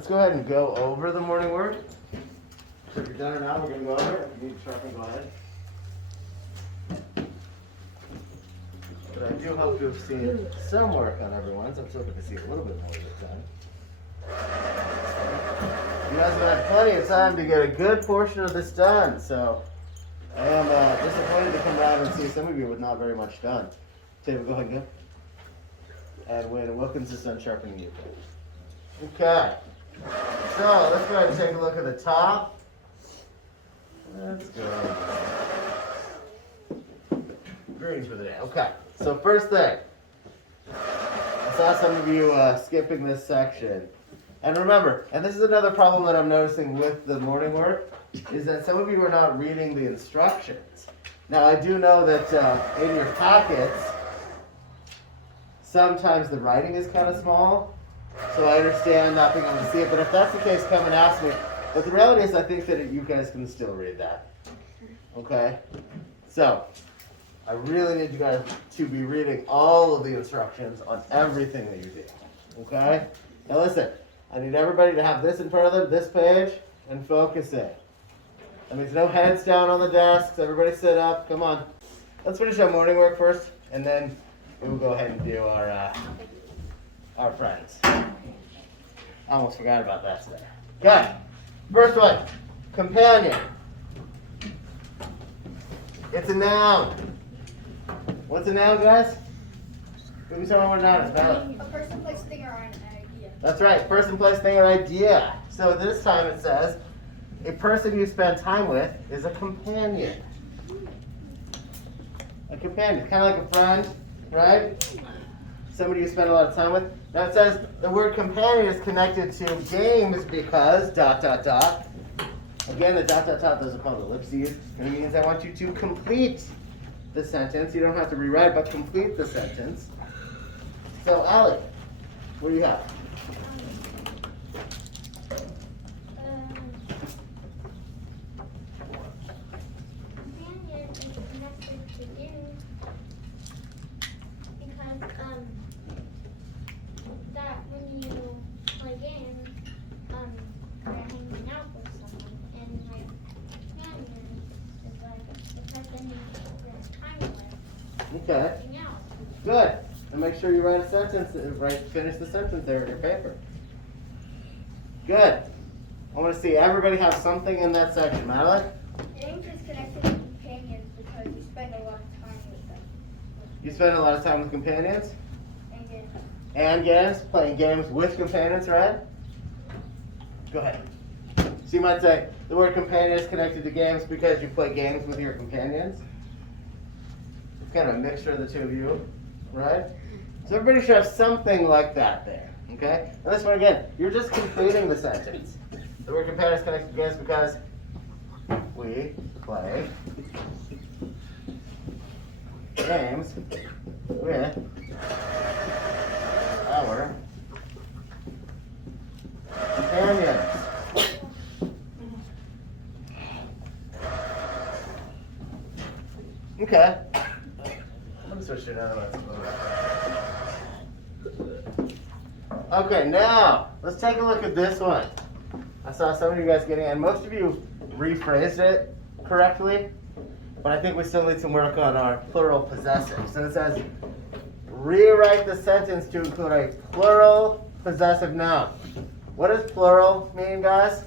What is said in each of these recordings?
let's go ahead and go over the morning work. So if you're done now, we're going to go over it. If you need to sharpen, go ahead. But I do hope to have seen some work on everyone's. I'm still going to see a little bit more of it done. You guys have had plenty of time to get a good portion of this done, so I am disappointed to come down and see some of you with not very much done. Taylor, go ahead and go. And Wayne Wilkins is done sharpening you. Okay. So let's go ahead and take a look at the top. Let's go. Greetings for the day. Okay. So first thing, I saw some of you skipping this section. And remember, and this is another problem that I'm noticing with the morning work, is that some of you are not reading the instructions. Now I do know that in your packets, sometimes the writing is kind of small, so I understand not being able to see it, but if that's the case, come and ask me. But the reality is I think that you guys can still read that. Okay? So, I really need you guys to be reading all of the instructions on everything that you do. Okay? Now listen, I need everybody to have this in front of them, this page, and focusing. That means no heads down on the desks, everybody sit up, come on. Let's finish our morning work first, and then we will go ahead and do our friends. I almost forgot about that today. Okay, first one, companion. It's a noun. What's a noun, guys? Who can tell me what a noun is? A person, place, thing, or an idea. That's right, person, place, thing, or idea. So this time it says, a person you spend time with is a companion. A companion, kind of like a friend, right? Somebody you spend a lot of time with. Now it says the word companion is connected to games because ... Again, the ... those are called ellipses. And it means I want you to complete the sentence. You don't have to rewrite, but complete the sentence. So, Allie, what do you have? Companion is connected to games because that when you play games, you're hanging out with someone, and like companion is like the person you spend time with. Okay. Hanging out. Good. And make sure you write a sentence, finish the sentence there in your paper. Good. I want to see everybody have something in that section. Madeline? Games is connected to companions because you spend a lot of time with them. You spend a lot of time with companions? And games. And games? Playing games with companions, right? Go ahead. So you might say, the word companion is connected to games because you play games with your companions. It's kind of a mixture of the two of you, right? So everybody should have something like that there, okay? And this one again, you're just completing the sentence. The word companion is connected to games because we play games with our companions. Okay. I'm going to switch to another one. Okay, now, let's take a look at this one. I saw some of you guys getting it, and most of you rephrased it correctly, but I think we still need some work on our plural possessive. So it says, rewrite the sentence to include a plural possessive noun. What does plural mean, guys?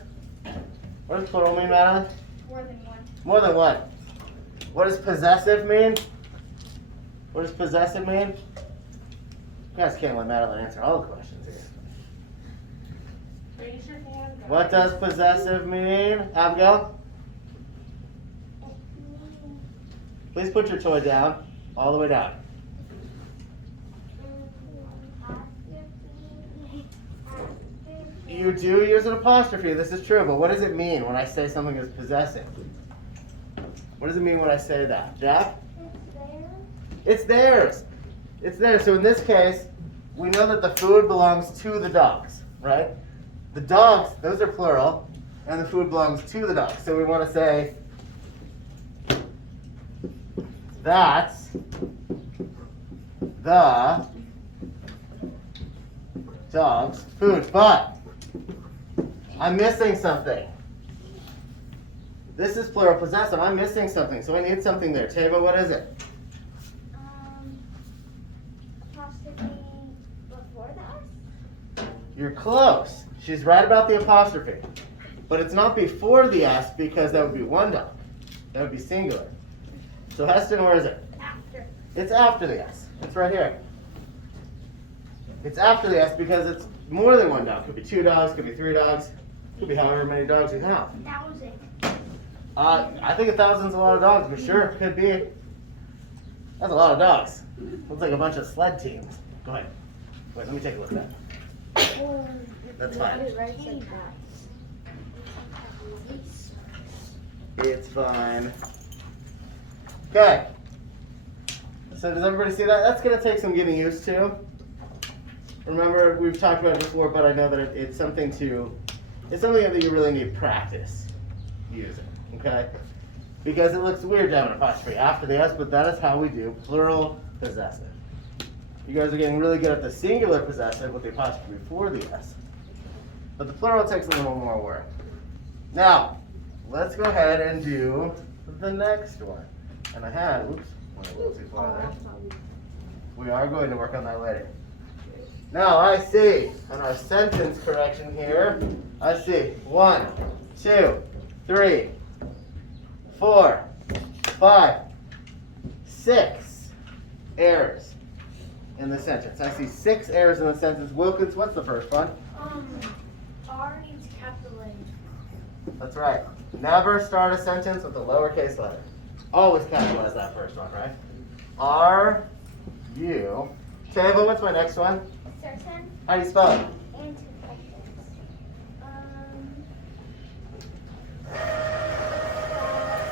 What does plural mean, Madeline? More than one. More than one. What does possessive mean? What does possessive mean? You guys can't let Madeline answer all the questions here. Raise your hand. What does possessive mean? Abigail? Please put your toy down. All the way down. You do use an apostrophe. This is true. But what does it mean when I say something is possessive? What does it mean when I say that? Jack? It's theirs. It's theirs. So in this case, we know that the food belongs to the dogs, right? The dogs, those are plural, and the food belongs to the dogs. So we want to say, that's the dog's food. But I'm missing something. This is plural possessive. I'm missing something, so I need something there. Tava, what is it? Apostrophe before the S? You're close. She's right about the apostrophe. But it's not before the S because that would be one dog. That would be singular. So Heston, where is it? After. It's after the S. It's right here. It's after the S because it's more than one dog. Could be 2 dogs, could be 3 dogs, could be however many dogs you have. 1,000. I think 1,000's a lot of dogs, but sure, could be. That's a lot of dogs. Looks like a bunch of sled teams. Go ahead. Wait, let me take a look at that. That's fine. It's fine. Okay. So does everybody see that? That's going to take some getting used to. Remember, we've talked about it before, but I know that it's something that you really need practice using. Okay? Because it looks weird to have an apostrophe after the S, but that is how we do plural possessive. You guys are getting really good at the singular possessive with the apostrophe before the S. But the plural takes a little more work. Now, let's go ahead and do the next one. And I had, oops, went a little too far there. We are going to work on that later. Now I see, on our sentence correction here, I see 1, 2, 3, 4, 5, 6 errors in the sentence. I see 6 errors in the sentence. Wilkins, what's the first one? R needs capital A. That's right. Never start a sentence with a lowercase letter. Always capitalize that first one, right? R, U. Tava, what's my next one? Certain How do you spell it? and two questions.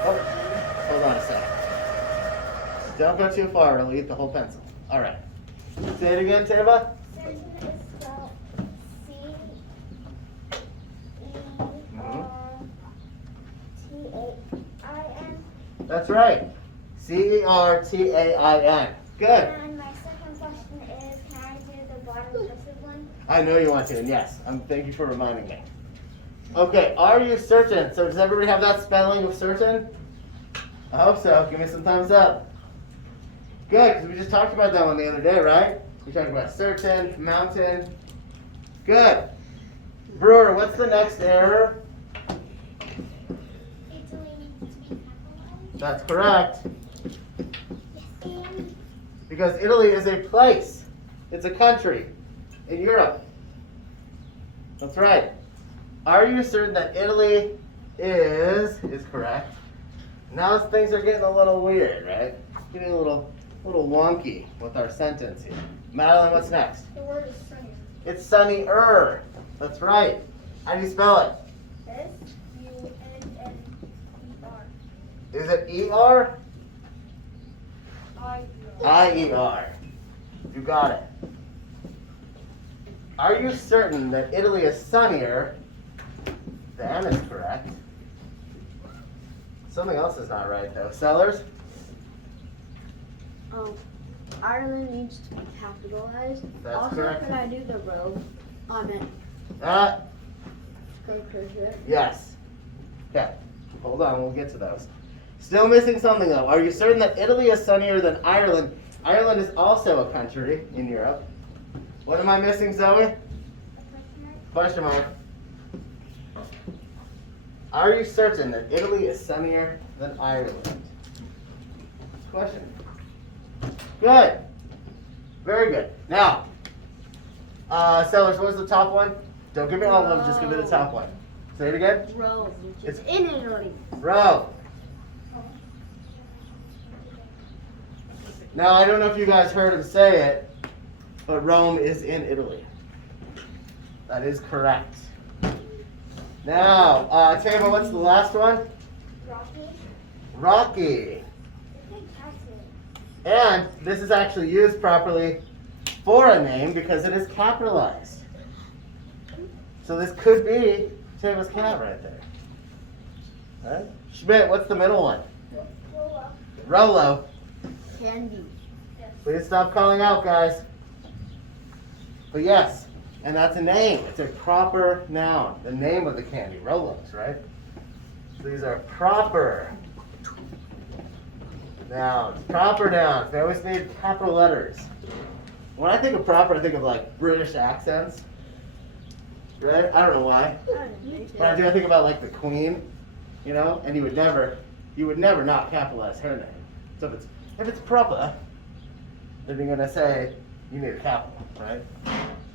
Oh, hold on a second. Don't go too far, it'll eat the whole pencil. All right. Say it again, Tava. Certain is spelled C-E-R-T-A-I-N. That's right. C-E-R-T-A-I-N. Good. And my second question is, can I do the bottom possessive one? I know you want to, and yes. Thank you for reminding me. Okay, are you certain? So does everybody have that spelling of certain? I hope so. Give me some thumbs up. Good, because we just talked about that one the other day, right? We talked about certain, mountain. Good. Brewer, what's the next error? Italy needs to be capitalized. That's correct. And Because Italy is a place. It's a country in Europe. That's right. Are you certain that Italy is correct? Now things are getting a little weird, right? Getting a little wonky with our sentence here. Madeline, what's next? the word is sunny. It's sunnier. That's right. How do you spell it? S-U-N-N-E-R. Is it E-R? I-E-R. I-E-R. You got it. Are you certain that Italy is sunnier? The M is correct. Something else is not right though. Sellers? Ireland needs to be capitalized. That's also, correct. could I do the row on it? Go cursive. Yes. Okay. Hold on, we'll get to those. Still missing something though. Are you certain that Italy is sunnier than Ireland? Ireland is also a country in Europe. What am I missing, Zoe? Question mark. Are you certain that Italy is sunnier than Ireland? Question. Good. Very good. Now, Sellers, what was the top one? Don't give me all of them, just give me the top one. Say it again. Rome, which is It's in Italy. Rome. Now, I don't know if you guys heard him say it, but Rome is in Italy. That is correct. Now, Tava, what's the last one? Rocky. Rocky. I think that's it. And this is actually used properly for a name because it is capitalized. So this could be Tava's cat right there. Right? Schmidt, what's the middle one? Rolla. Rolo. Candy. Yes. Please stop calling out, guys. But yes, And that's a name. It's a proper noun. The name of the candy, Rolos, right? So these are proper nouns. Proper nouns. They always need capital letters. When I think of proper, I think of like British accents. Right? I don't know why. But I do. I think about like the Queen, you know, and you would never not capitalize her name. So if it's proper, then you're gonna say you need a capital, right?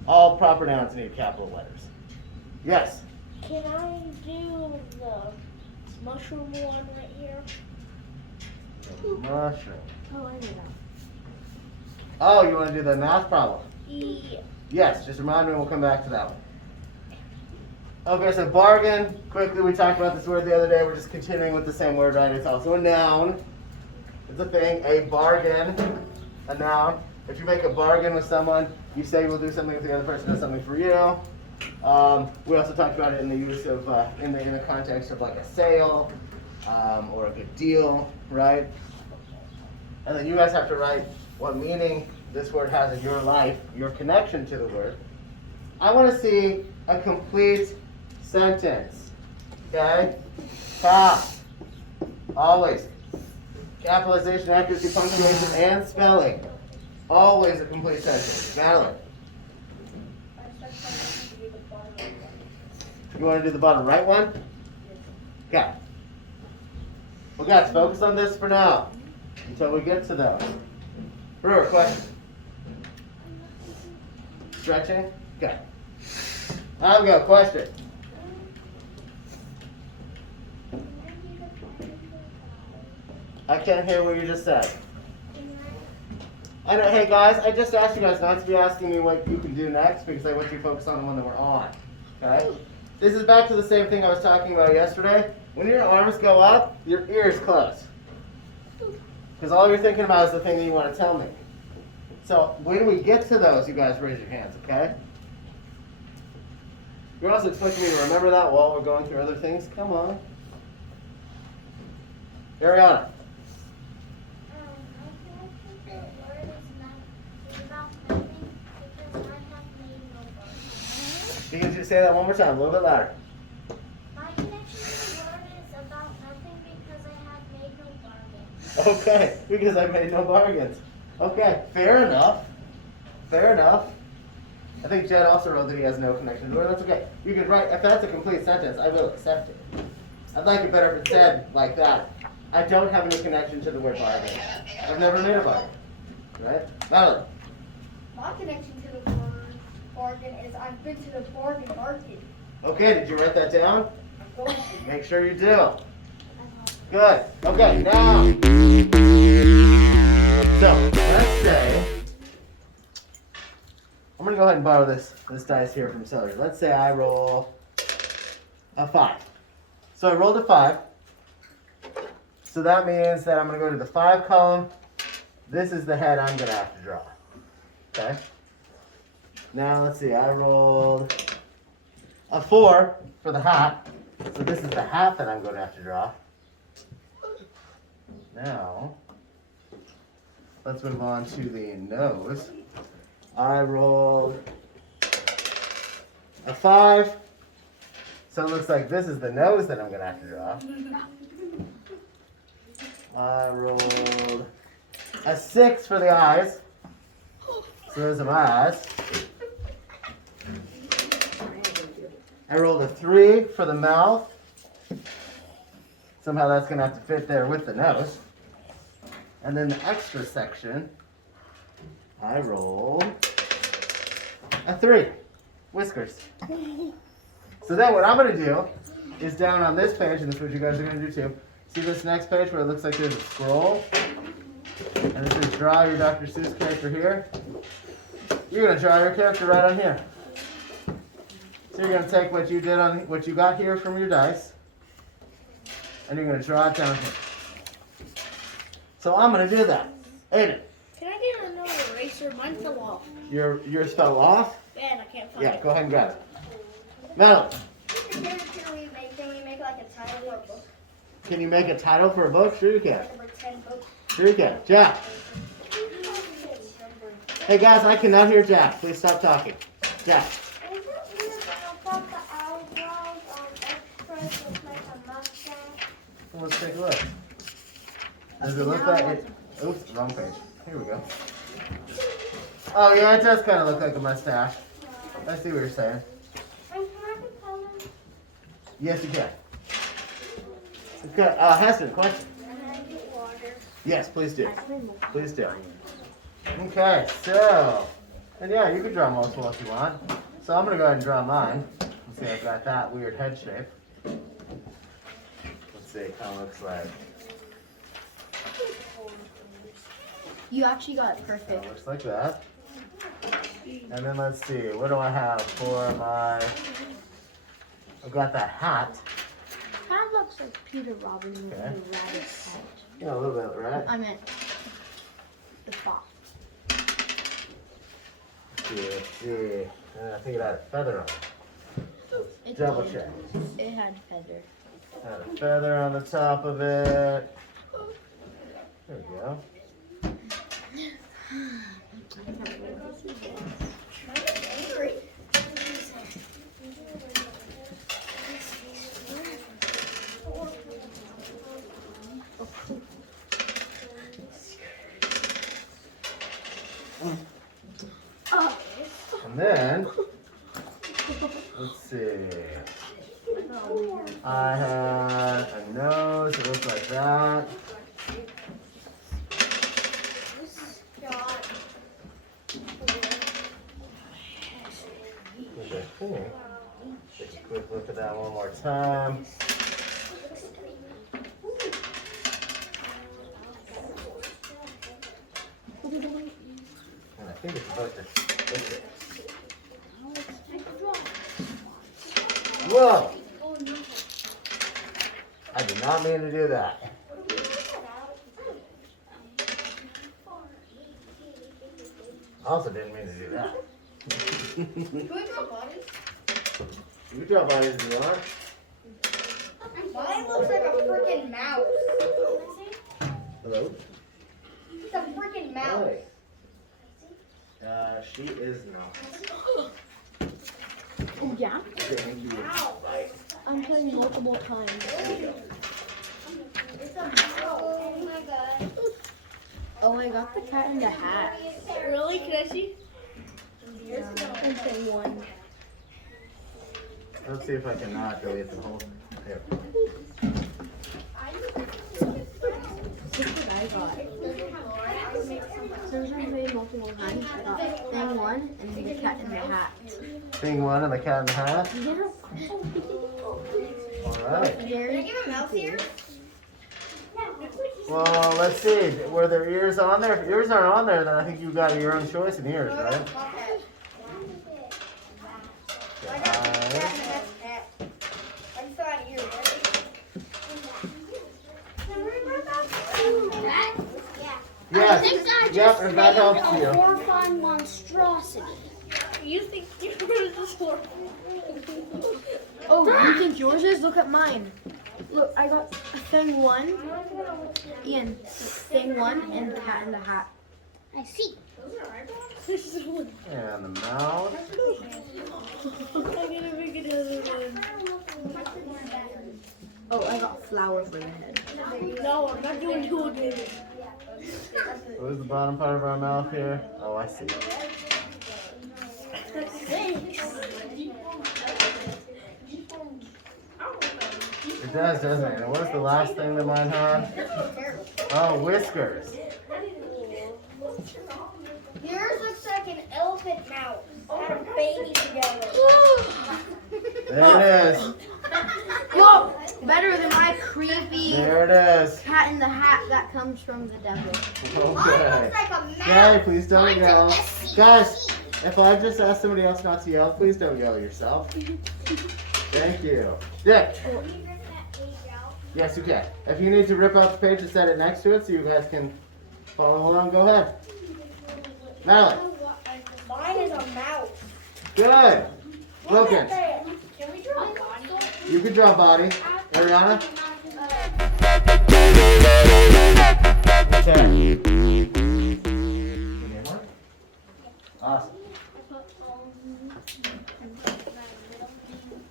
All proper nouns need capital letters. Yes. Can I do the mushroom one right here? Mushroom. Oh, I know that. Oh, you want to do the math problem? Yeah. Yes. Just remind me. We'll come back to that one. Okay, so bargain. Quickly, we talked about this word the other day. We're just continuing with the same word, right? It's also a noun. It's a thing. A bargain. A noun. If you make a bargain with someone, you say you will do something if the other person does something for you. We also talked about it in the use of in the context of like a sale or a good deal, right? And then you guys have to write what meaning this word has in your life, your connection to the word. I want to see a complete sentence. Okay? Always. Capitalization, accuracy, punctuation, and spelling. Always a complete sentence. Madeline. You want to do the bottom right one? Okay. Well, guys, focus on this for now until we get to those. Brewer, question? Stretching? Okay. I've got a question. I can't hear what you just said. I know, hey guys, I just asked you guys not to be asking me what you can do next because I want you to focus on the one that we're on. Okay? This is back to the same thing I was talking about yesterday. When your arms go up, your ears close. Because all you're thinking about is the thing that you want to tell me. So when we get to those, you guys raise your hands, okay? You're also expecting me to remember that while we're going through other things? Come on. Ariana. Can you just say that one more time, a little bit louder? My connection to the word is about nothing because I have made no bargain. Okay, because I made no bargains. Okay, fair enough. Fair enough. I think Jed also wrote that he has no connection to the word. That's okay. You could write, if that's a complete sentence, I will accept it. I'd like it better if it said like that. I don't have any connection to the word bargain. I've never made a bargain. Right? Madeline. My connection to the word bargain is I've been to the bargain market. Okay, did you write that down? I'm going to. Make sure you do. Good. Okay, now. So, let's say, I'm going to go ahead and borrow this dice here from Celery. Let's say I roll a 5. So I rolled a 5. So that means that I'm going to go to the 5 column. This is the head I'm going to have to draw. Okay? Now, let's see. I rolled a 4 for the hat. So this is the hat that I'm going to have to draw. Now, let's move on to the nose. I rolled a 5. So it looks like this is the nose that I'm going to have to draw. I rolled a 6 for the eyes. So those are my eyes. I rolled a 3 for the mouth. Somehow that's going to have to fit there with the nose. And then the extra section, I rolled a 3. Whiskers. So then what I'm going to do is down on this page, and this is what you guys are going to do too. See this next page where it looks like there's a scroll? And it says draw your Dr. Seuss character here. You're going to draw your character right on here. So you're going to take what you did on what you got here from your dice, and you're going to draw it down here. So I'm going to do that. Aiden. Can I get another eraser? Mine fell off. Yours fell off? Man, I can't find Yeah, it. go ahead and grab it. Madeline, Can we make like a title for a book? can you make a title for a book? Sure you can. Number 10 books. Sure you can. Jack. Hey guys, I cannot hear Jack. Please stop talking. Jack. Let's take a look. Does it look like it? Oops, wrong page. Here we go. Oh yeah, it does kind of look like a mustache. I see what you're saying. Yes, you can. Okay, Heston, question? Yes, please do. Please do. Okay, so, and yeah, you can draw multiple if you want. So I'm gonna go ahead and draw mine. Let's see, I've got that weird head shape. Let's see, it kind of looks like. You actually got it It perfect. looks like that. And then let's see, what do I have for my? I've got that hat. Kind of looks like Peter Robin with Okay. the rabbit's head. Yeah, a little bit, right? I meant the fox. Let's see. I think it had a feather on it. It Double did. check. It had feather. Had a feather on the top of it. There we go. And then, let's see. I had a nose that looks like that. Take a quick look at that one more time. And I think it's about to look it. Whoa! I did not mean to do that. Also didn't mean to do that. Can we draw bodies? You draw bodies if you want. Mine looks like a freaking mouse. Hello? It's a freaking mouse. Hi. She is not. Oh yeah? Thank you. I'm playing multiple times. It's a mouse. Oh my god. Oh, I got the cat in the hat. Really? Can I see? I'm playing one. Let's see if I can not delete the whole. Here. Look what I got. Since I played multiple times, I got thing one and the cat in the hat. Thing one and the cat in the hat. Yeah. Alright. Very Can I give a mouse here? Well, let's see. Were there ears on there? If ears aren't on there, then I think you got your own choice in ears, right? I got cat and that's cat. I just got ears, Yes. Yep, and that helps you. horrifying monstrosity. You think yours is horrible? Oh, you think yours is? Look at mine. Look, I got thing one. Ian, thing one and the cat in the hat. I see. And the mouth. Oh, I got flower for the head. No, I'm not doing two again. Where's the bottom part of our mouth here? Oh, I see. It does, doesn't it? And what's the last thing that mine had? Oh, whiskers. Yours looks like an elephant mouse. Had a baby together. There it is. Whoa! Better than my creepy There it is. cat in the hat that comes from the devil. Mine Okay. looks like a mouse. Guys, please don't yell. Guys, if I just ask somebody else not to yell, please don't yell yourself. Thank you. Dick. Yes, you can. If you need to rip out the page and set it next to it so you guys can follow along, go ahead. Natalie. Mine is a mouse. Good. Logan. Can we draw a body? You can draw a body. Ariana. Okay. Awesome.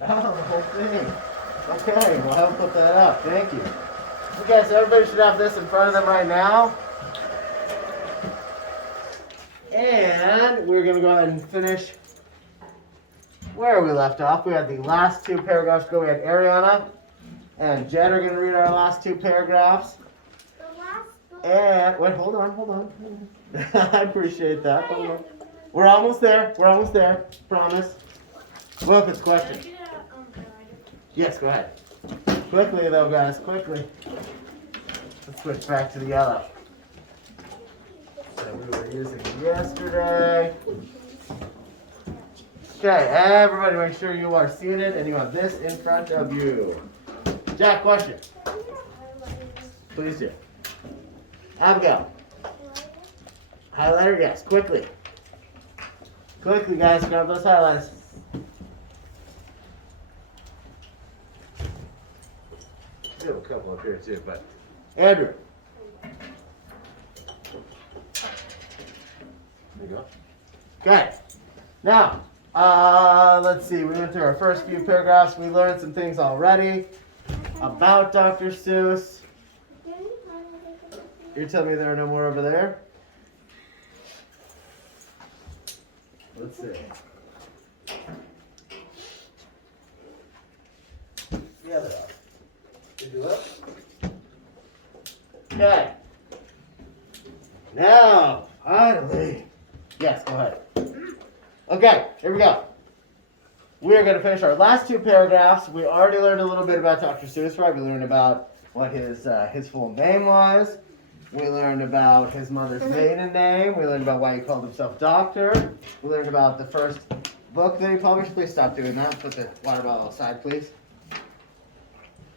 Oh, the whole thing. Okay, we'll help put that up. Thank you. Okay, so everybody should have this in front of them right now. And we're going to go ahead and finish where we left off. We had the last two paragraphs go. We had Ariana and Jed are going to read our last two paragraphs. The last book. And, wait, hold on. I appreciate that. Hold on. We're almost there. Promise. Wilkins, question. Yes, go ahead. Quickly, though, guys, quickly. Let's switch back to the yellow that we were using yesterday. Okay, everybody make sure you are seated and you have this in front of you. Jack, question. Please do. Abigail. Highlighter, yes, quickly. Quickly, guys, grab those highlighters. We have a couple up here too, but Andrew. There you go. Okay. Now, let's see. We went through our first few paragraphs. We learned some things already about Dr. Seuss. You're telling me there are no more over there? Let's see. Yeah, there are. Did you look? Okay. Now, finally. Yes, go ahead. Okay, here we go. We are going to finish our last two paragraphs. We already learned a little bit about Dr. Seuss, right? We learned about what his full name was. We learned about his mother's maiden name. We learned about why he called himself Doctor. We learned about the first book that he published. Please stop doing that. Put the water bottle aside, please.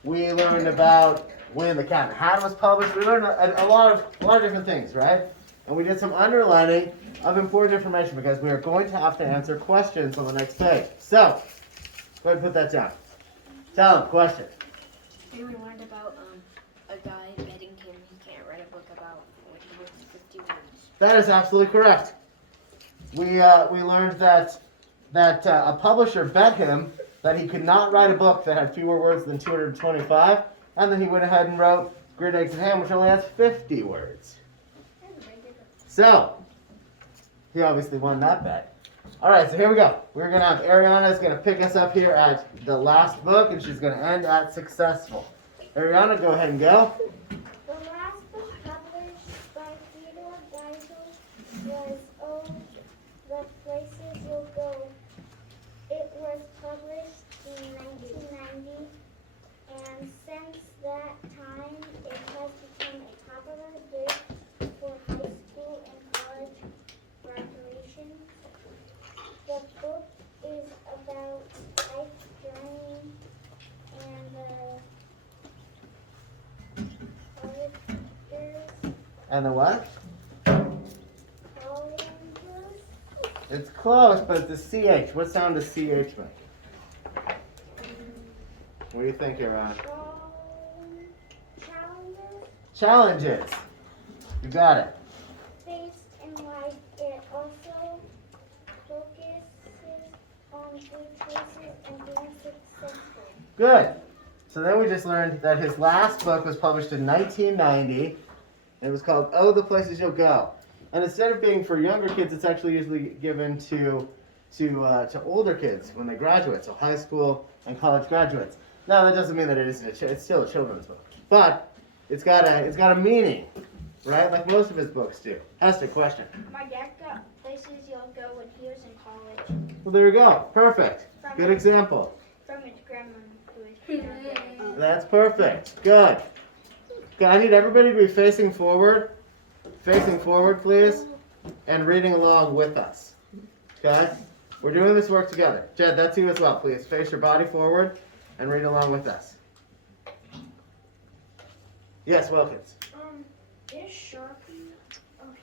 We learned about when The Cat in the Hat was published. We learned a lot of different things, right? And we did some underlining of important information because we are going to have to answer questions on the next page. So, go ahead and put that down. Tell them, question. We learned about a guy betting him he can't write a book about when he works 50 words. That is absolutely correct. We learned that a publisher bet him that he could not write a book that had fewer words than 225, and then he went ahead and wrote Green Eggs and Ham, which only has 50 words. So, he obviously won that bet. All right, so here we go. We're going to have Ariana is going to pick us up here at the last book, and she's going to end at successful. Ariana, go ahead and go. The last book published by Theodor Geisel was Oh, the Places You'll Go. It was published in 1990, and since that time, it has become a popular gift for high school and college graduation. The book is about life journey and characters. And the what? Colleges. It's close, but it's the CH. What sound does CH make? What do you think, Ariana? Challenges. Challenges. You got it. Based in life, it also focuses on good choices and being successful. Good. So then we just learned that his last book was published in 1990. It was called Oh, the Places You'll Go. And instead of being for younger kids, it's actually usually given to older kids when they graduate, so high school and college graduates. Now that doesn't mean that it isn't it's still a children's book, but it's got a meaning, right? Like most of his books do. Hester, question. My dad got Places You'll Go when he was in college Well, there you go. Perfect. Good example. from his grandma who is That's perfect. Good. Okay, I need everybody to be facing forward. Facing forward, please, and reading along with us. Okay? We're doing this work together. Jed, that's you as well, please. Face your body forward and read along with us. Yes, Wilkins. Is Sharpie,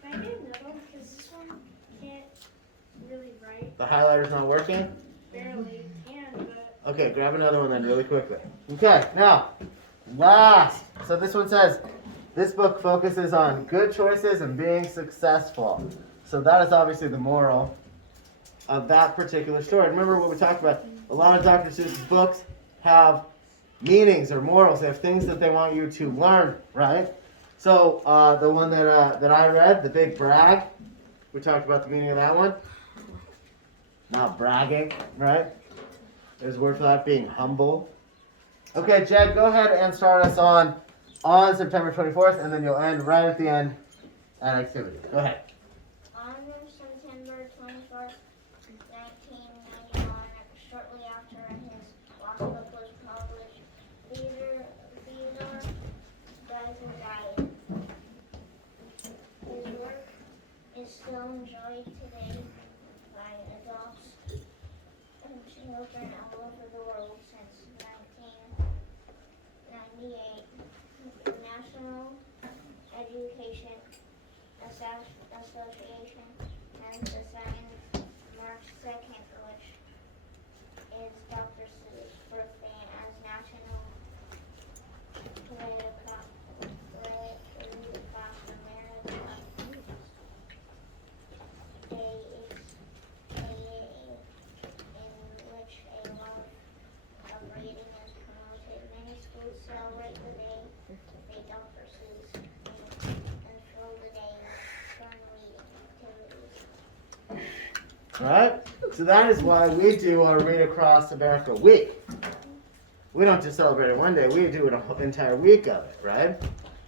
can I get another one? Because this one can't really write. The highlighter's not working? Barely can, but. Okay, grab another one then really quickly. Okay, now, last. So this one says, this book focuses on good choices and being successful. So that is obviously the moral of that particular story. Remember what we talked about? A lot of Dr. Seuss's books have meanings or morals. They have things that they want you to learn, right? So the one that I read, the big brag, we talked about the meaning of that one. Not bragging, right? There's a word for that, being humble. Okay, Jed, go ahead and start us on September 24th, and then you'll end right at the end at activity. Go ahead. On September 21st, 1991, shortly after his last book was published, Theodor Geyser died. His work is still enjoyed today by adults and children all over the world since 1998. The National Education Association has assigned March 2nd, which is Dr. Seuss' birthday, as National Read Across America Day is a in which a love of reading is promoted. Many schools celebrate the day they Dr. Seuss and fill the day with fun reading activities. Right? So that is why we do our Read Across America week. We don't just celebrate it one day, we do an entire week of it, right?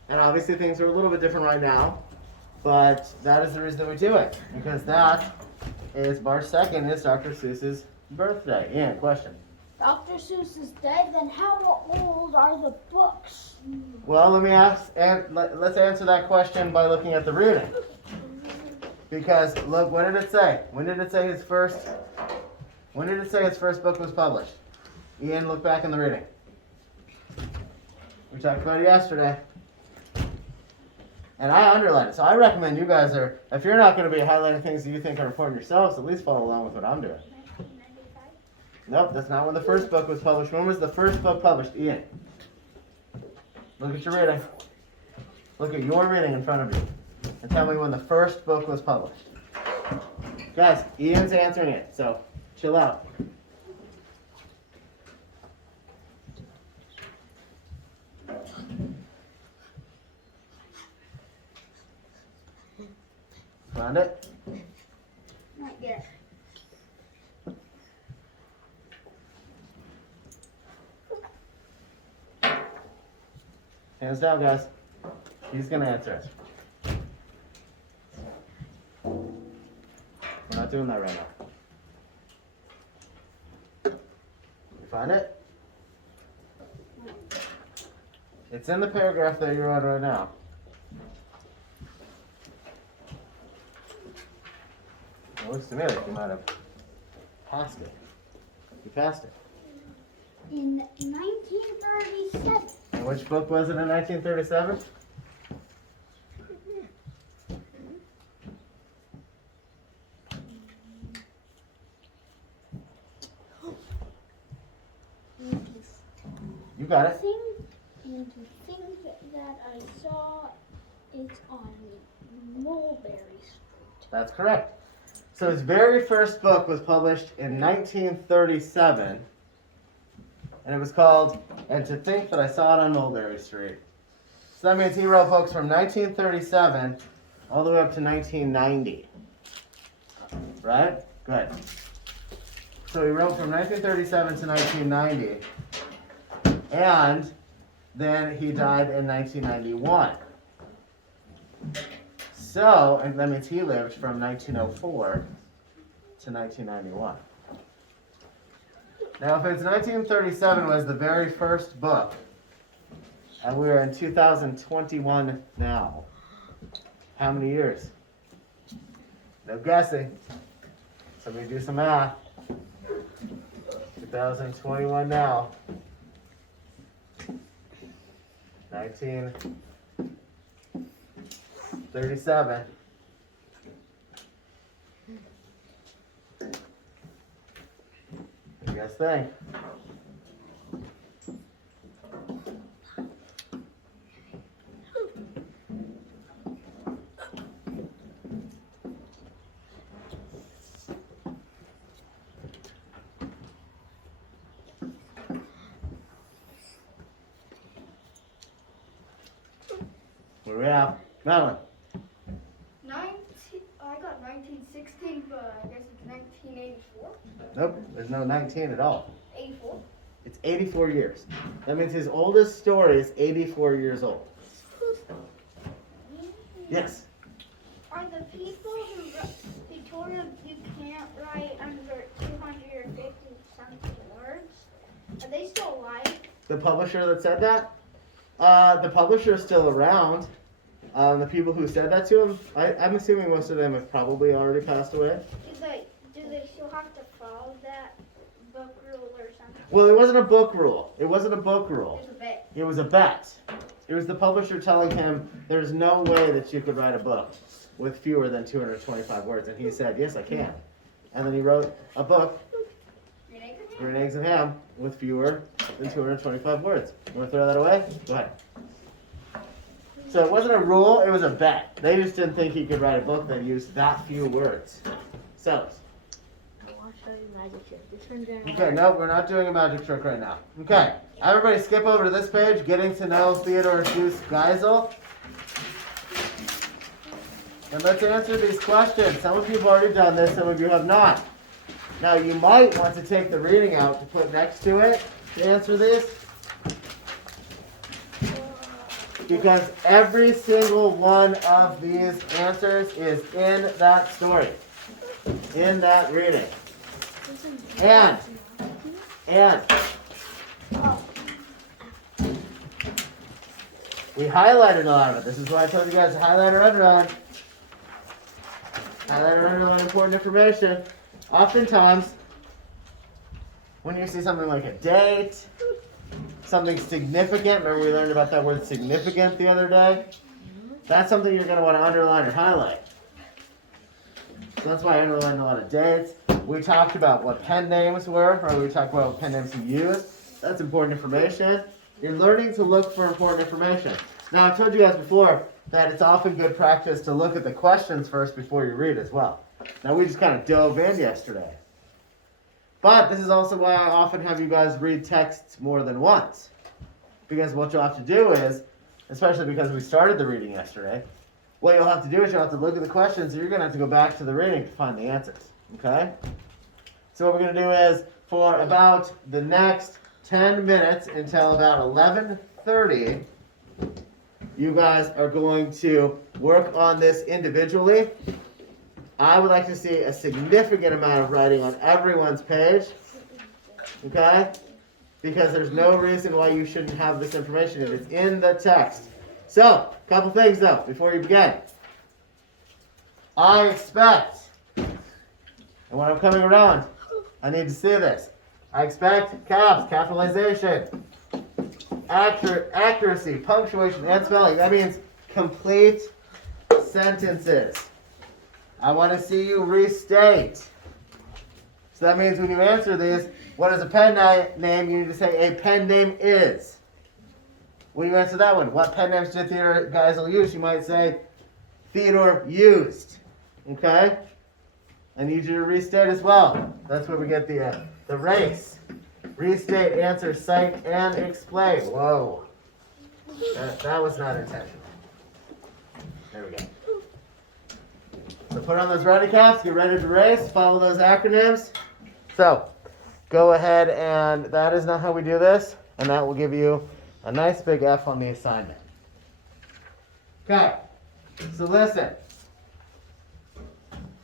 And obviously things are a little bit different right now, but that is the reason that we do it, because that is March 2nd is Dr. Seuss's birthday. Ian, question? Dr. Seuss is dead, then how old are the books? Well, let me ask, and let's answer that question by looking at the reading. Because look, what did it say? When did it say his first book was published? Ian, look back in the reading. We talked about it yesterday. And I underlined it. So I recommend you guys if you're not going to be highlighting things that you think are important yourselves, at least follow along with what I'm doing. 1995? Nope, that's not when the first book was published. When was the first book published, Ian? Look at your reading. Look at your reading in front of you. And tell me when the first book was published. Guys, Ian's answering it, so chill out. Found it? Not yet. Hands down, guys. He's gonna answer it. We're not doing that right now. You find it? It's in the paragraph that you're on right now. It looks to me like you might have passed it. You passed it. In 1937. And which book was it in 1937? You got it. And to think that I saw it on Mulberry Street. That's correct. So his very first book was published in 1937, and it was called And to Think That I Saw It on Mulberry Street. So that means he wrote books from 1937 all the way up to 1990. Right? Good. So he wrote from 1937 to 1990, and then he died in 1991. So, and that means he lived from 1904 to 1991. Now, if it's 1937 was the very first book, and we're in 2021 now, how many years? No guessing. Somebody do some math. 2021 now. 1937. What do you guys think? What do we have? Madeline. I got 1916, but I guess it's 1984. Nope, there's no 19 at all. 84. It's 84 years. That means his oldest story is 84 years old. Yes. Are the people who told him you can't write under 250 something words, are they still alive? The publisher that said that? The publisher is still around. The people who said that to him, I'm assuming most of them have probably already passed away. Do they still have to follow that book rule or something? Well, it wasn't a book rule. It wasn't a book rule. It's a bet. It was a bet. It was the publisher telling him there's no way that you could write a book with fewer than 225 words. And he said, yes, I can. And then he wrote a book, Green Eggs and Ham, with fewer than 225 words. You want to throw that away? Go ahead. So it wasn't a rule, it was a bet. They just didn't think he could write a book that used that few words. So. I want to show you magic trick. This one's very Okay, no, we're not doing a magic trick right now. Okay, everybody skip over to this page, getting to know Theodor, Seuss, Geisel. And let's answer these questions. Some of you have already done this, some of you have not. Now you might want to take the reading out to put next to it to answer these. Because every single one of these answers is in that story, in that reading. And we highlighted a lot of it. This is why I told you guys to highlight or underline. Highlight or underline important information. Oftentimes, when you see something like a date, something significant, remember we learned about that word significant the other day? That's something you're going to want to underline or highlight. So that's why I underlined a lot of dates. We talked about what pen names were, or we talked about what pen names you use. That's important information. You're learning to look for important information. Now, I've told you guys before that it's often good practice to look at the questions first before you read as well. Now, we just kind of dove in yesterday. But this is also why I often have you guys read texts more than once. Because what you'll have to do is, especially because we started the reading yesterday, what you'll have to do is you'll have to look at the questions and you're going to have to go back to the reading to find the answers. Okay? So what we're going to do is, for about the next 10 minutes until about 11:30, you guys are going to work on this individually. I would like to see a significant amount of writing on everyone's page, okay? Because there's no reason why you shouldn't have this information. It is in the text. So, a couple things though, before you begin. I expect, and when I'm coming around, I need to see this. I expect caps, capitalization, accuracy, punctuation, and spelling. That means complete sentences. I want to see you restate. So that means when you answer these, what is a pen name? You need to say a pen name is. When you answer that one, what pen names did Theodor Geisel use? You might say Theodore used. Okay? I need you to restate as well. That's where we get the race. Restate, answer, cite, and explain. Whoa. That was not intentional. There we go. So put on those ready caps, get ready to race, follow those acronyms. So, go ahead and that is not how we do this, and that will give you a nice big F on the assignment. Okay, so listen.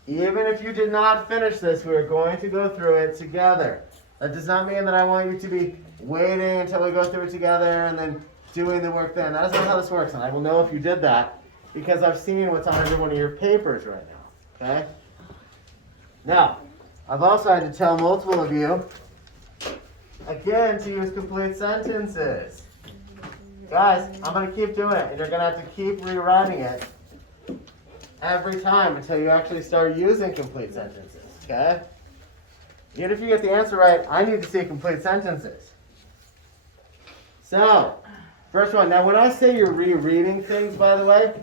Even if you did not finish this, we are going to go through it together. That does not mean that I want you to be waiting until we go through it together and then doing the work then. That is not how this works, and I will know if you did that because I've seen what's on every one of your papers right now, okay? Now, I've also had to tell multiple of you, again, to use complete sentences. Guys, I'm going to keep doing it, and you're going to have to keep rewriting it every time until you actually start using complete sentences, okay? Even if you get the answer right, I need to see complete sentences. So, first one. Now, when I say you're rereading things, by the way,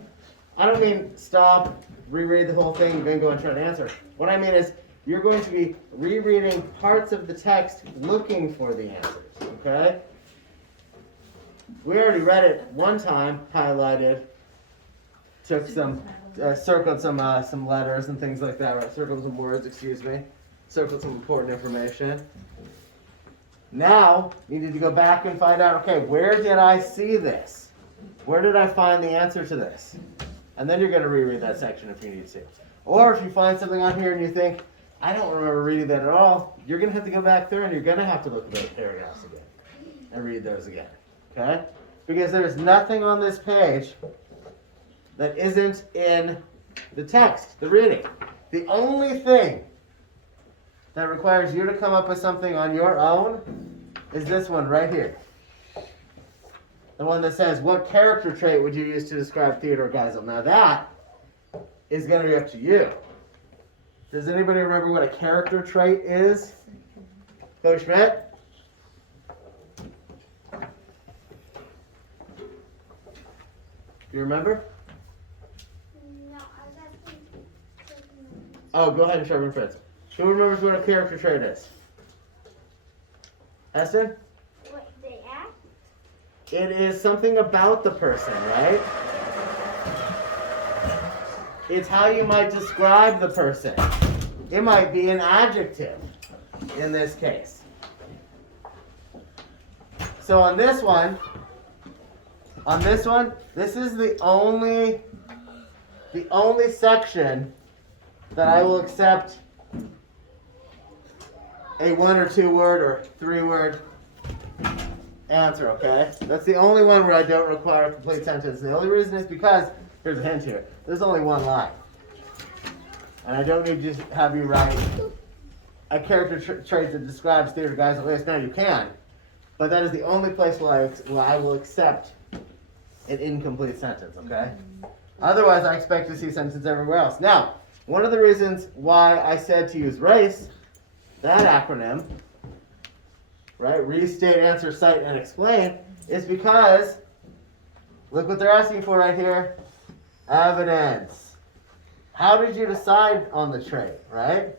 I don't mean stop, reread the whole thing, then go and try to answer. What I mean is you're going to be rereading parts of the text looking for the answers, okay? We already read it one time, highlighted, took some, circled some letters and things like that, right? Circled some words, excuse me. Circled some important information. Now, you need to go back and find out, okay, where did I see this? Where did I find the answer to this? And then you're going to reread that section if you need to. Or if you find something on here and you think, I don't remember reading that at all, you're going to have to go back through and you're going to have to look at those paragraphs again and read those again. Okay? Because there's nothing on this page that isn't in the text, the reading. The only thing that requires you to come up with something on your own is this one right here. The one that says, what character trait would you use to describe Theodor Geisel? Now that is going to be up to you. Does anybody remember what a character trait is? Coach Schmidt? Do you remember? No, I was asking. Oh, go ahead and sharpen your pencil. Who remembers what a character trait is? Eston? What they asked? It is something about the person, right? It's how you might describe the person. It might be an adjective in this case. So on this one, this is the only section that I will accept a 1 or 2 word or 3 word answer, okay? That's the only one where I don't require a complete sentence. The only reason is because, here's a hint here, there's only one line. And I don't need to just have you write a character trait that describes Theodor Geisel. Now you can, but that is the only place where I will accept an incomplete sentence, okay? Otherwise, I expect to see sentences everywhere else. Now, one of the reasons why I said to use RACE, that acronym, right, restate, answer, cite, and explain, is because, look what they're asking for right here, evidence. How did you decide on the trait, right?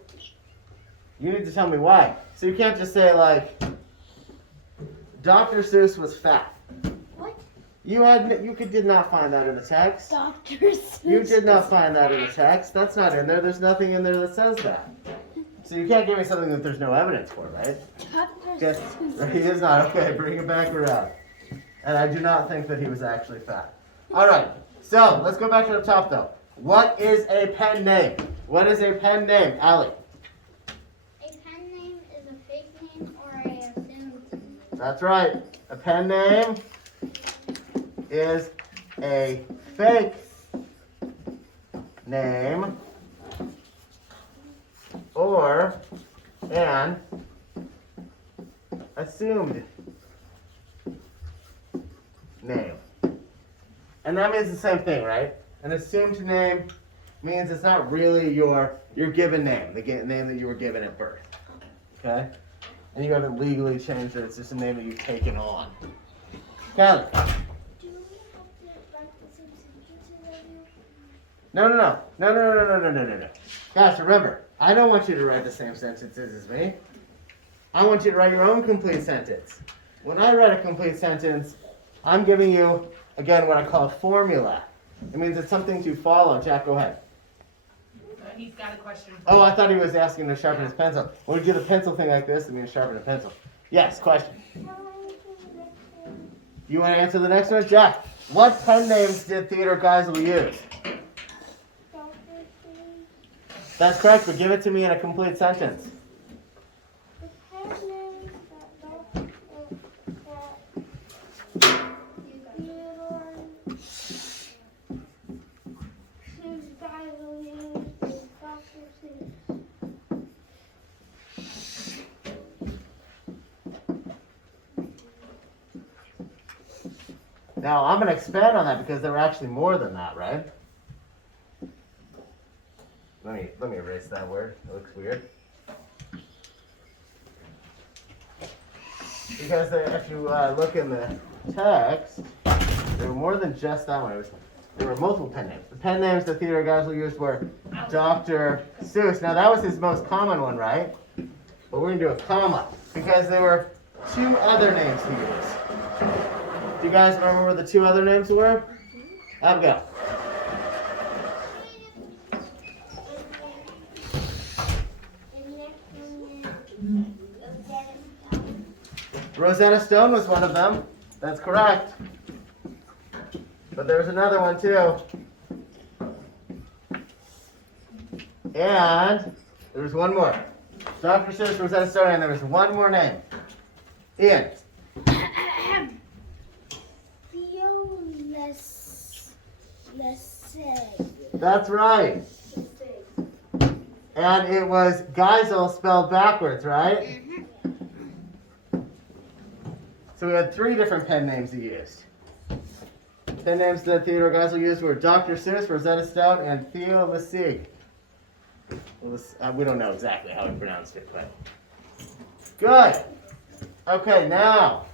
You need to tell me why. So you can't just say like, Dr. Seuss was fat. What? You did not find that in the text. Dr. Seuss. You did not find that in the text. That's not in there. There's nothing in there that says that. So you can't give me something that there's no evidence for, right? Dr. He is not. Okay, bring it back around. And I do not think that he was actually fat. All right. So let's go back to the top though. What is a pen name? What is a pen name, Allie? A pen name is a fake name or a assumed. That's right. A pen name is a fake name or an assumed name. And that means the same thing, right? An assumed name means it's not really your given name, the name that you were given at birth. Okay? And you haven't legally changed it, it's just a name that you've taken on. Callie? Do we have to write the same sentences as you? No. Gosh, remember, I don't want you to write the same sentences as me. I want you to write your own complete sentence. When I write a complete sentence, I'm giving you, again, what I call a formula. It means it's something to follow. Jack, go ahead. He's got a question. Oh, I thought he was asking to sharpen his pencil. When we do the pencil thing like this, it means sharpen a pencil. Yes, question. You want to answer the next one? Jack, what pen names did Theodor Geisel use? That's correct, but give it to me in a complete sentence. The pen names Now, I'm going to expand on that because there were actually more than that, right? Let me erase that word. It looks weird. Because if you look in the text, there were more than just that one. There were multiple pen names. The pen names that Theodor Geisel used were Dr. Seuss. Now, that was his most common one, right? But we're going to do a comma because there were 2 other names he used. Do you guys remember what the 2 other names were? Abigail. Rosetta Stone was one of them. That's correct. But there's another one too. And there's one more. Dr. Seuss, Rosetta Stone, and there was one more name. Ian. That's right. And it was Geisel spelled backwards, right? So we had 3 different pen names he used. Pen names that Theodor Geisel used were Dr. Seuss, Rosetta Stone, and Theo Lesig. We don't know exactly how he pronounced it, but good. Okay, now,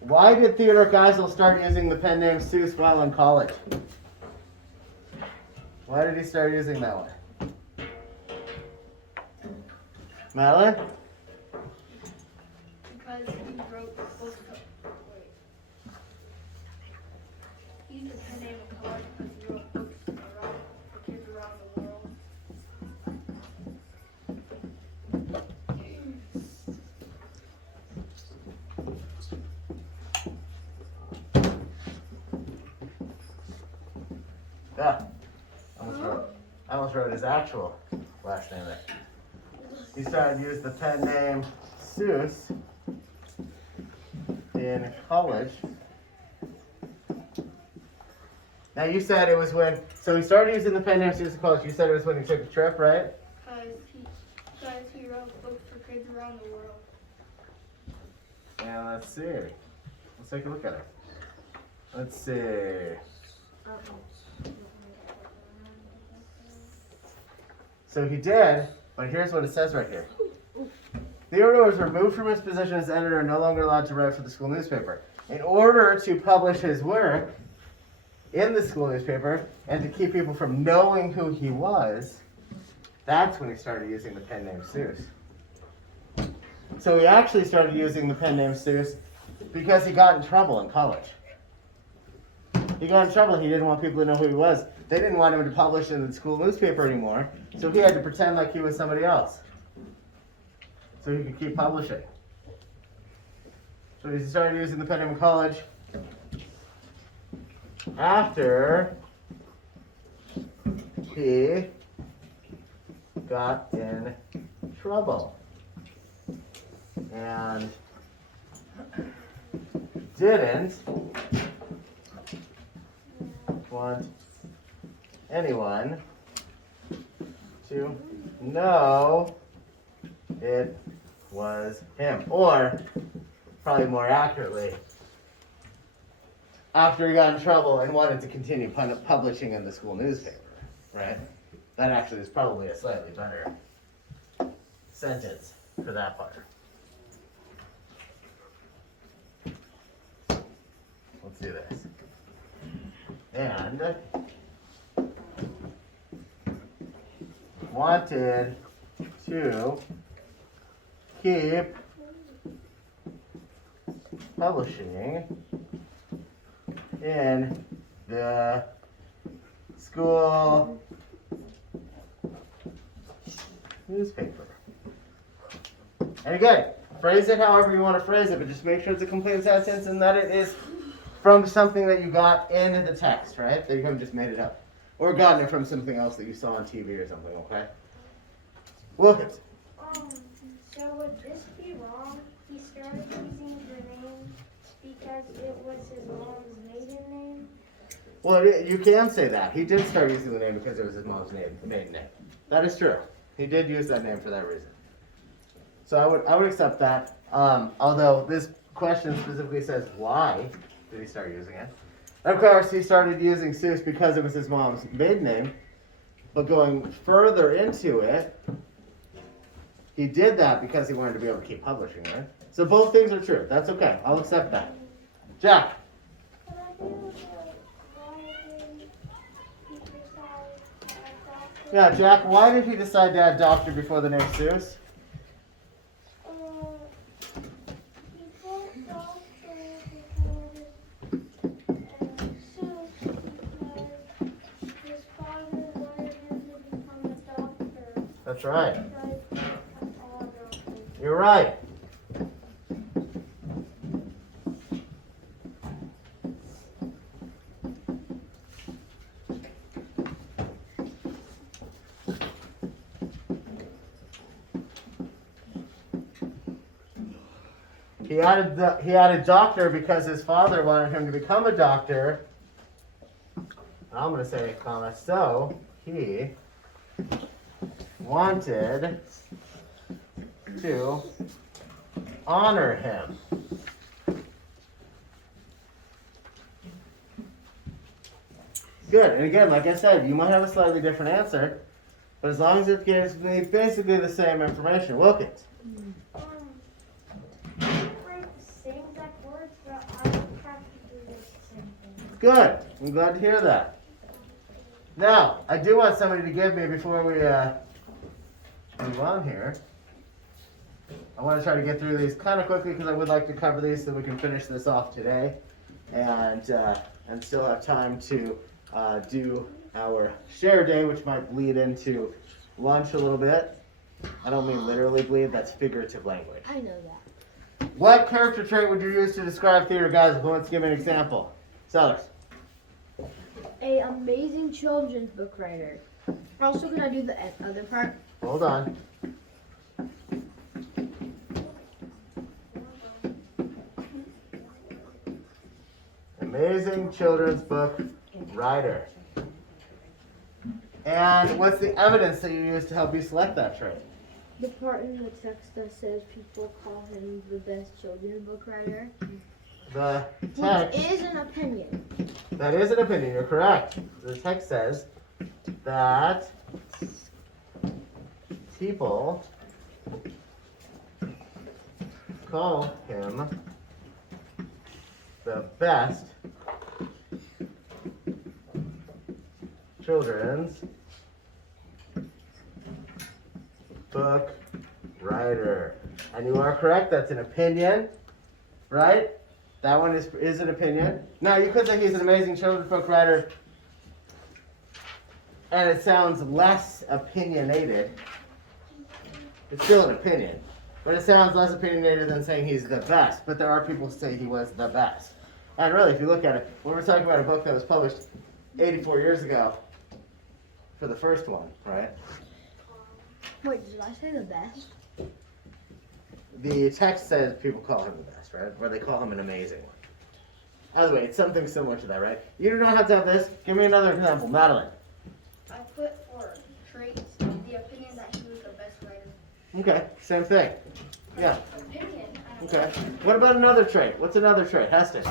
why did Theodor Geisel start using the pen name Seuss while in college? Why did he start using that one? Madeline? Because he wrote books. Wait. He used the pen name in college because he wrote books for kids around the world. Yeah. I almost wrote his actual last name there. He started to use the pen name Seuss in college. Now you said it was when, so he started using the pen name Seuss in college. You said it was when he took a trip, right? Because he wrote books for kids around the world. And let's see. Let's take a look at it. Let's see. So he did, but here's what it says right here. Theodor was removed from his position as editor and no longer allowed to write for the school newspaper. In order to publish his work in the school newspaper and to keep people from knowing who he was, that's when he started using the pen name Seuss. So he actually started using the pen name Seuss because he got in trouble in college. He got in trouble. He didn't want people to know who he was. They didn't want him to publish in the school newspaper anymore, so he had to pretend like he was somebody else so he could keep publishing. So he started using the pen name in college after he got in trouble and didn't want anyone to know it was him. Or, probably more accurately, after he got in trouble and wanted to continue publishing in the school newspaper, right? That actually is probably a slightly better sentence for that part. Let's do this. And wanted to keep publishing in the school newspaper. And again, phrase it however you want to phrase it, but just make sure it's a complete sentence and that it is from something that you got in the text, right? That you haven't just made it up. Or gotten it from something else that you saw on TV or something, okay? Wilkins. So would this be wrong? He started using the name because it was his mom's maiden name? Well, you can say that. He did start using the name because it was his mom's maiden name. That is true. He did use that name for that reason. So I would accept that. Although this question specifically says why did he start using it? Of course, he started using Seuss because it was his mom's maiden name. But going further into it, he did that because he wanted to be able to keep publishing, right? So both things are true. That's okay. I'll accept that. Jack. Yeah, Jack, why did he decide to add doctor before the name Seuss? He put doctor before Seuss because his father wanted him to become a doctor. That's right. You're right. He added doctor because his father wanted him to become a doctor. I'm going to say, comma, so he wanted to honor him. Good. And again, like I said, you might have a slightly different answer, but as long as it gives me basically the same information. Wilkins. Write the same exact words, but I don't have to do the same thing. Good. I'm glad to hear that. Now, I do want somebody to give me, before we move on here, I want to try to get through these kind of quickly because I would like to cover these so we can finish this off today and still have time to do our share day, which might bleed into lunch a little bit. I don't mean literally bleed, that's figurative language. I know that. What character trait would you use to describe Theodor Geisel? Who wants to give me an example? Sellers. A amazing children's book writer. Also, can I do the other part? Hold on. Amazing children's book writer. And what's the evidence that you use to help you select that trait? The part in the text that says people call him the best children's book writer. The text. Which is an opinion. That is an opinion, you're correct. The text says that people call him the best children's book writer. And you are correct, that's an opinion, right? That one is an opinion. Now, you could say he's an amazing children's book writer, and it sounds less opinionated. It's still an opinion, but it sounds less opinionated than saying he's the best. But there are people who say he was the best. And really, if you look at it, we're talking about a book that was published 84 years ago for the first one, right? Wait, did I say the best? The text says people call him the best, right? Or they call him an amazing one. Either way, it's something similar to that, right? You do not have to have this. Give me another example. Madeline. I put for traits the opinion that he was the best writer. Okay, same thing. Yeah, Opinion. okay. What about another trait? What's another trait? Heston.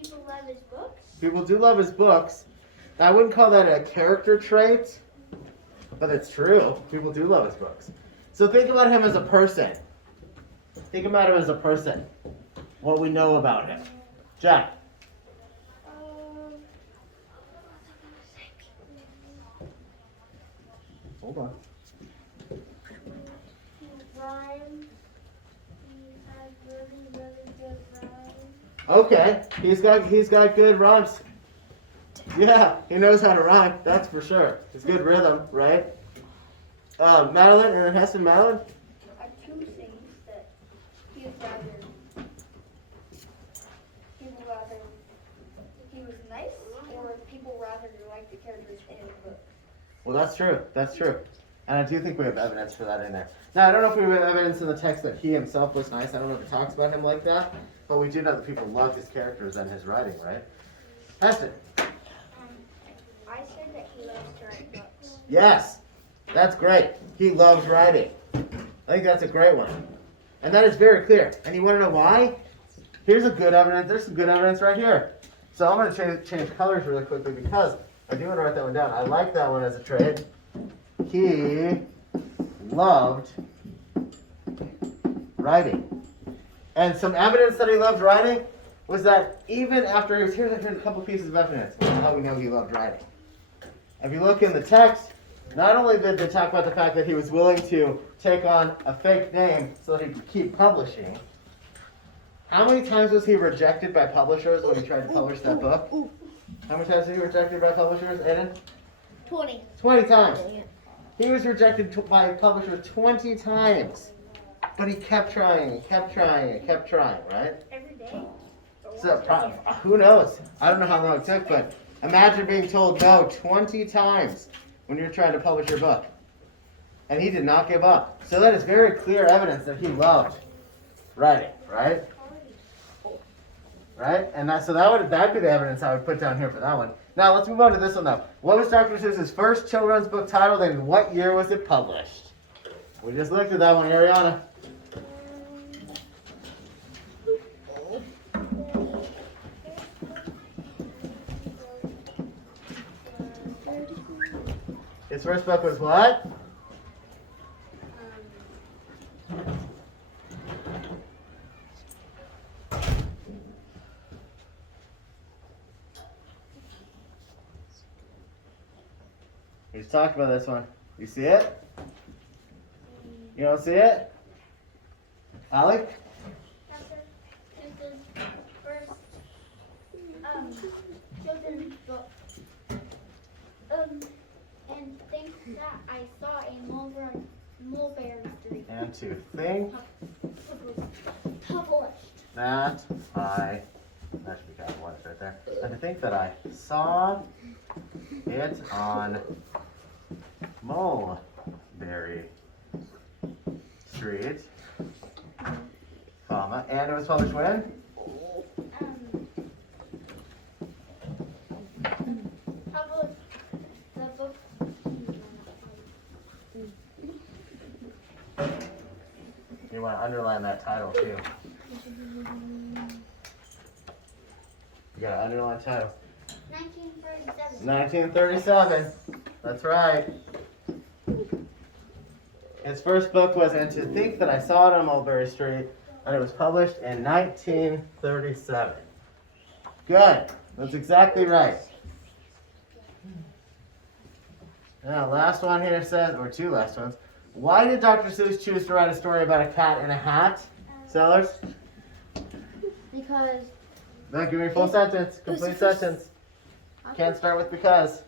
People love his books. People do love his books. I wouldn't call that a character trait, but it's true. People do love his books. So think about him as a person. Think about him as a person. What we know about him. Jack. Hold on. He rhymes. He has really, really good rhymes. Okay, he's got good rhymes. Yeah, he knows how to rhyme. That's for sure. It's good rhythm, right? Madeline, and then Heston. Madeline. I have two things that he was nice, or people rather like the characters in his book. Well, that's true. That's true. And I do think we have evidence for that in there. Now, I don't know if we have evidence in the text that he himself was nice. I don't know if it talks about him like that. But we do know that people love his characters and his writing, right? Heston. I said that he loves to write books. Yes. That's great. He loves writing. I think that's a great one. And that is very clear. And you want to know why? Here's a good evidence. There's some good evidence right here. So I'm going to change colors really quickly because I do want to write that one down. I like that one as a trait. He loved writing. And some evidence that he loved writing was that even after he was here's a couple pieces of evidence on how we know he loved writing. If you look in the text, not only did they talk about the fact that he was willing to take on a fake name so that he could keep publishing, how many times was he rejected by publishers when he tried to publish that book? How many times was he rejected by publishers, Aiden? 20. 20 times. He was rejected by publishers 20 times. But he kept trying and kept trying and kept trying, right? Every day. So, who knows? I don't know how long it took, but imagine being told no 20 times when you're trying to publish your book. And he did not give up. So that is very clear evidence that he loved writing, right? Right? And that'd be the evidence I would put down here for that one. Now let's move on to this one though. What was Dr. Seuss's first children's book titled and what year was it published? We just looked at that one, Ariana. His first book was what? He's talked about this one. You see it? You don't see it? Alec? This is first children's book. And things that I saw in Mulberry Street. And to think Published. that should be capital letters right there. And to think that I saw it on Mulberry Street, comma, and it was published when? Published the book. You want to underline that title too. You got to underline title. 1937. 1937. That's right. His first book was And to Think That I Saw It on Mulberry Street, and it was published in 1937. Good. That's exactly right. Now, last one here says, or two last ones. Why did Dr. Seuss choose to write a story about a cat in a hat? Sellers? Because No, give me a full sentence. Complete sentence. Can't start with because.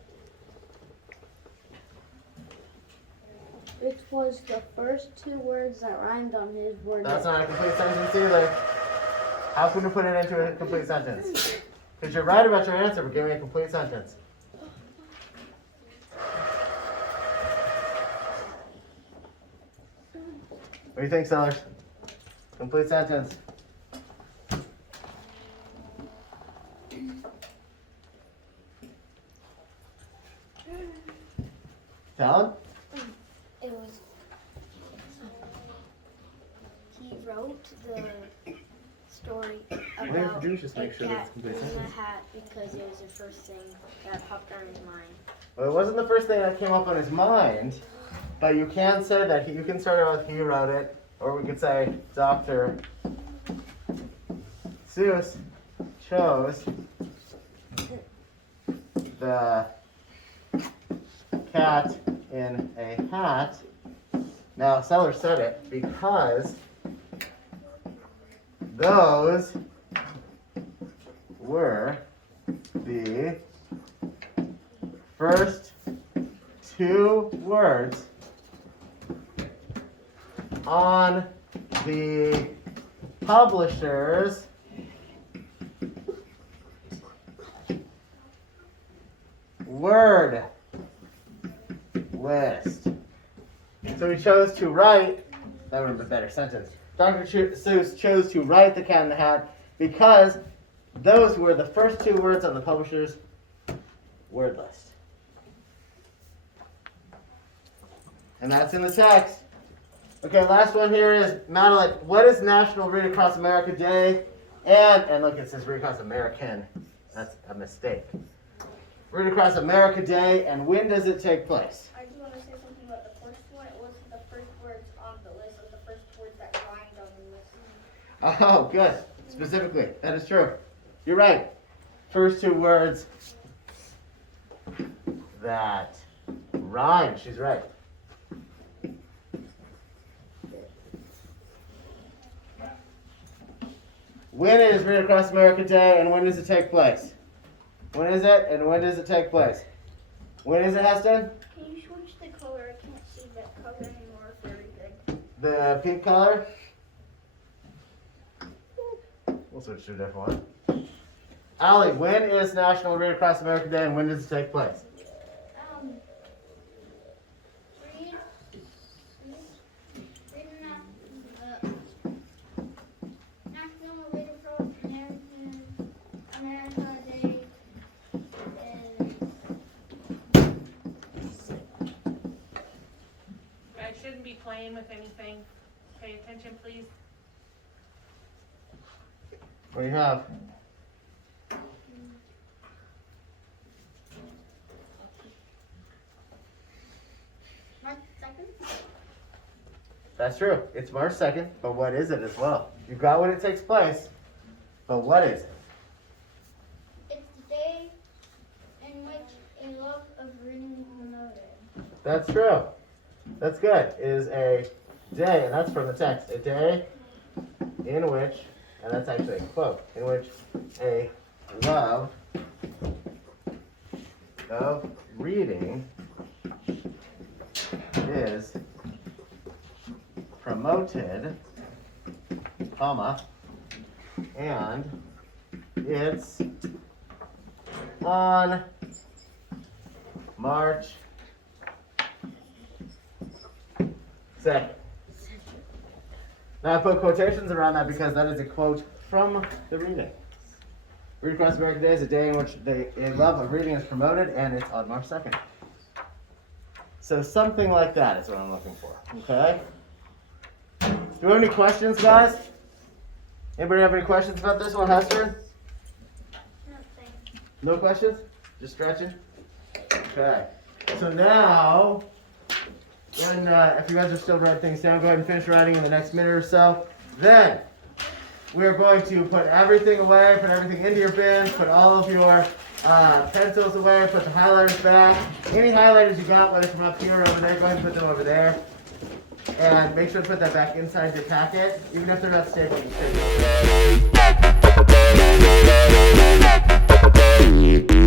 it was the first two words that rhymed on his word. That's not a complete sentence either. How can we put it into a complete sentence? Because you're right about your answer, but give me a complete sentence. What do you think, Sellers? Complete sentence. Talon? It was. He wrote the story All you have about to do is just make a sure that cat it's complete in a sentence. hat because it was the first thing that popped on his mind. Well, it wasn't the first thing that came up on his mind, but you can say that you can start out with he wrote it, or we could say Dr. Seuss chose the cat in a hat. Now, Seller said it because those were the first two words on the publisher's word list. So he chose to write, that would have been a better sentence. Dr. Seuss chose to write The Cat in the Hat because those were the first two words on the publisher's word list. And that's in the text. Okay, last one here is Madeline. What is National Read Across America Day? And look, it says Read Across American. That's a mistake. Read Across America Day, and when does it take place? I do want to say something about the first one. It wasn't the first words on the list, it was the first words that rhymed on the list. Oh, good. Specifically, that is true. You're right. First two words that rhyme. She's right. When is Read Across America Day, and when does it take place? When is it, and when does it take place? When is it, Heston? Can you switch the color? I can't see that color anymore very good. The pink color? We'll switch to a different one. Allie, when is National Read Across America Day, and when does it take place? Read playing with anything, pay attention, please. What do you have? March 2nd? That's true. It's March 2nd, but what is it as well? You've got when it takes place, but what is it? It's the day in which a love of reading is promoted. That's true. That's good. It is a day, and that's from the text. A day in which, and that's actually a quote, in which a love of reading is promoted, comma, and it's on March 2nd. Now I put quotations around that because that is a quote from the reading. Read Across America Day is a day in which a love of reading is promoted, and it's on March 2nd. So something like that is what I'm looking for, okay? Do we have any questions, guys? Anybody have any questions about this one, Hester? No questions? Just stretching? Okay. So now, when, if you guys are still writing things down, go ahead and finish writing in the next minute or so. Then, we're going to put everything away, put everything into your bin, put all of your pencils away, put the highlighters back. Any highlighters you got, whether from up here or over there, go ahead and put them over there. And make sure to put that back inside your packet, even if they're not stapled. You should.